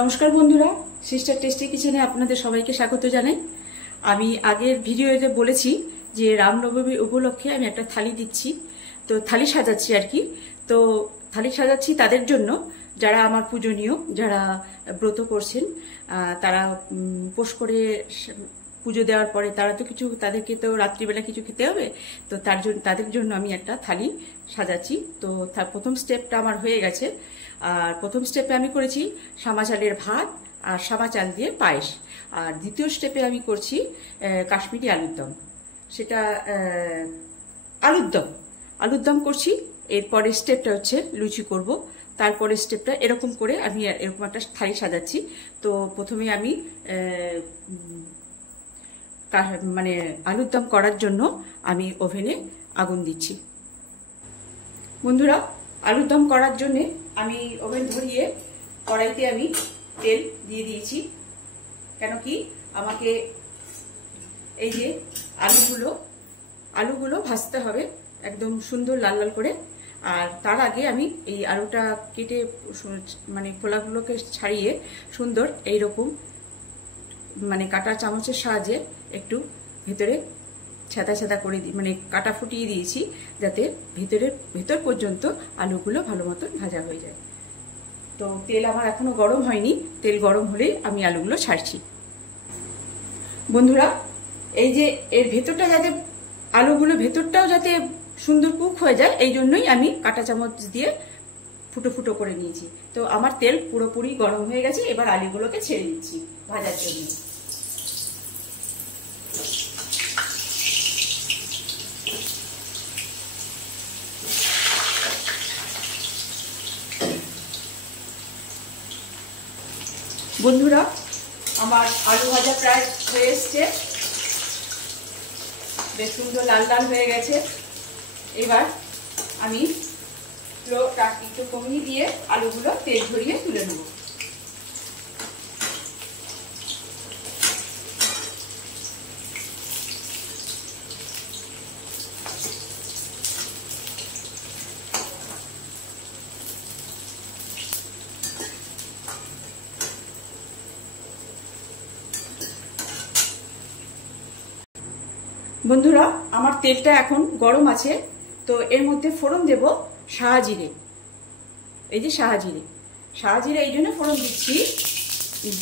নমস্কার বন্ধুরা, sister tasty কিচেনে আপনাদের সবাইকে স্বাগত জানাই। আমি আগের ভিডিওতে বলেছি যে রামনবমী উপলক্ষে আমি একটা থালি দিচ্ছি, তো থালি সাজাচ্ছি আর কি। তো থালি সাজাচ্ছি তাদের জন্য যারা আমার পূজনীয়, যারা ব্রত করছেন, তারা উপোস করে পুজো দেওয়ার পরে তারা তো কিছু, তাদেরকে তো রাত্রিবেলা কিছু খেতে হবে, তো তাদের জন্য আমি একটা থালি সাজাচ্ছি। তো প্রথম স্টেপটা আমার হয়ে গেছে। আর প্রথম স্টেপে আমি করেছি সামা চালের ভাত আর সামা চাল দিয়ে পায়েস। আর দ্বিতীয় স্টেপে আমি করছি কাশ্মীরি আলুর দম, সেটা আলুর দম করছি। এরপরে স্টেপটা হচ্ছে লুচি করব। তারপরে স্টেপটা এরকম করে আমি এরকম একটা থালি সাজাচ্ছি। তো প্রথমে আমি মানে আলুর দম করার জন্য আমি ওভেনে আগুন দিচ্ছি। বন্ধুরা, আলুর দম করার জন্য আমি ওভেন ধরিয়ে কড়াইতে আমি তেল দিয়ে দিয়েছি। কেন কি আমাকে এই যে আলুগুলো ভাজতে হবে একদম সুন্দর লাল লাল করে। আর তার আগে আমি এই আলুটা কেটে মানে খোলাগুলোকে ছাড়িয়ে সুন্দর এইরকম মানে কাটা চামচের সাহায্যে একটু ভেতরে ছেদা ছেদা করে মানে কাটা ফুটিয়ে দিয়েছি, যাতে ভেতর পর্যন্ত আলুগুলো ভালো মতন ভাজা হয়ে যায়। তো তেল আমার এখনো গরম হয়নি, তেল গরম হলেই আমি আলুগুলো ছাড়ছি। বন্ধুরা, এই যে এর ভেতরটা যাতে আলুগুলো ভেতরটাও যাতে সুন্দর কুক হয়ে যায়, এই জন্যই আমি কাটা চামচ দিয়ে ফুটো ফুটো করে নিয়েছি। তো আমার তেল পুরোপুরি গরম হয়ে গেছে, এবার আলুগুলোকে ছেড়ে দিচ্ছি ভাজার জন্য। বন্ধুরা, আমার আলু ভাজা প্রায় হয়ে এসছে, বেশ সুন্দর লাল লাল হয়ে গেছে। এবার আমি ফ্লেমটা একটু কমিয়ে দিয়ে আলুগুলো তেল ঝরিয়ে তুলে নেব। বন্ধুরা, আমার তেলটা এখন গরম আছে, তো এর মধ্যে ফোড়ন দেব শাহজিরে। এই যে শাহজিরে এই জন্য ফোড়ন দিচ্ছি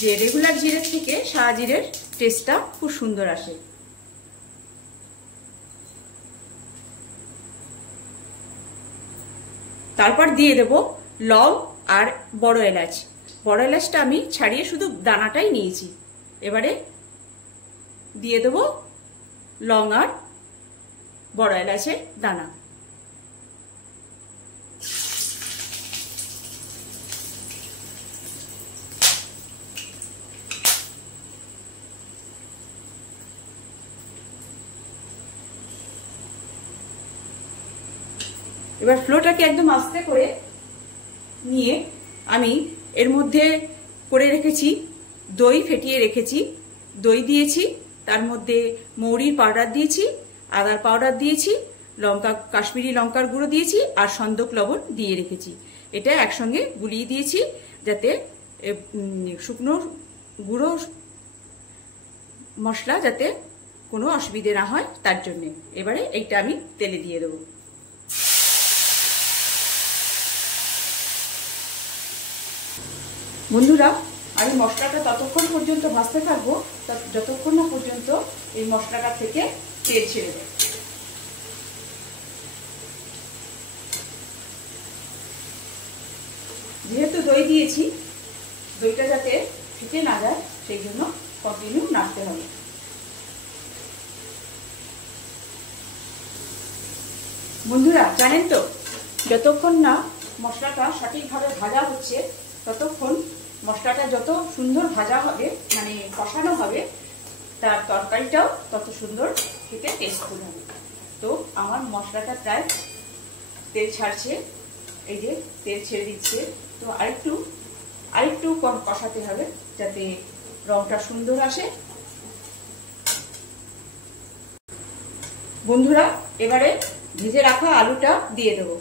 যে রেগুলার জিরের থেকে শাহজিরের টেস্টটা খুব সুন্দর আসে। তারপর দিয়ে দেব লং আর বড় এলাচ। বড় এলাচটা আমি ছাড়িয়ে শুধু দানাটাই নিয়েছি। এবারে দিয়ে দেব লং আর বড় এলাচের দানা। এবার ফ্লোটাকে একদম আস্তে করে নিয়ে আমি এর মধ্যে করে রেখেছি দই, ফেটিয়ে রেখেছি, দই দিয়েছি, তার মধ্যে মৌরির পাউডার দিয়েছি, আদার পাউডার দিয়েছি, কাশ্মীরি লঙ্কার গুঁড়ো দিয়েছি, আর সন্দক লবণ দিয়ে রেখেছি। এটা একসঙ্গে গুলিয়ে দিয়েছি যাতে শুকনো গুঁড়ো মশলা যাতে কোনো অসুবিধে না হয় তার জন্যে। এবারে এইটা আমি তেলে দিয়ে দেবো। বন্ধুরা, আমি মশলাটা ততক্ষণ পর্যন্ত ভাজতে থাকবো যতক্ষণ না পর্যন্ত এই মশলাটা থেকে তেল ছেড়ে দেয়। যেহেতু দই দিয়েছি, দইটা যাতে ফেটে না যায় সেই জন্য কন্টিনিউ নাড়তে হবে। বন্ধুরা, জানেন তো, যতক্ষণ না মশলাটা সঠিকভাবে ভাজা হচ্ছে ততক্ষণ মশলাটা যত সুন্দর ভাজা হবে মানে কষানো হবে, তার তরকারিটাও তত সুন্দর খেতে টেস্টফুল হবে। তো আমার মশলাটা প্রায় তেল ছাড়ছে, এই যে তেল ছেড়ে দিচ্ছে। তো আরেকটু কম কষাতে হবে যাতে রংটা সুন্দর আসে। বন্ধুরা, এবারে ভেজে রাখা আলুটা দিয়ে দেবো।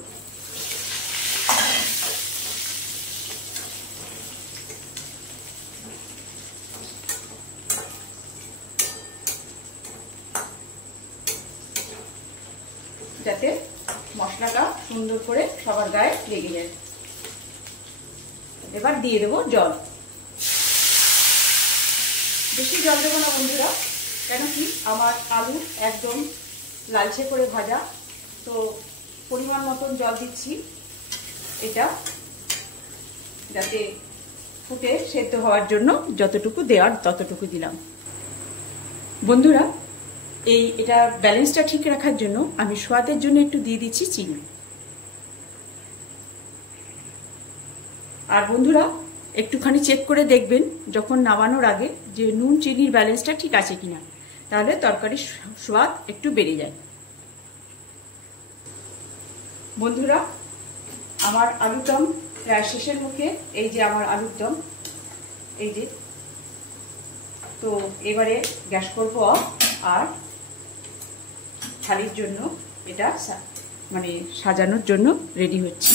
মশলাটা সুন্দর করে সবার গায়ে লেগে যায়। এবার দিয়ে দেবো জল। বেশি জল দেবো না বন্ধুরা, কেন কি আমার আলু একদম লালচে করে ভাজা, তো পরিমাণ মতন জল দিচ্ছি, এটা যাতে ফুটে সেদ্ধ হওয়ার জন্য যতটুকু দেওয়ার ততটুকু দিলাম। বন্ধুরা এটা ব্যালেন্সটা ঠিক রাখার জন্য আমি স্বাদের জন্য একটু দিয়ে দিচ্ছি চিনি। আর বন্ধুরা একটুখানি চেক করে দেখবেন যখন নামানোর আগে যে নুন চিনির ব্যালেন্সটা ঠিক আছে কিনা, তাহলে তরকারির স্বাদ একটু বেড়ে যায়। বন্ধুরা আমার আলুর দম প্রায় শেষের মুখে। এই যে আমার আলুর দম, এই যে। তো এবারে গ্যাস করব অফ, আর থালির জন্য এটা মানে সাজানোর জন্য রেডি হচ্ছে।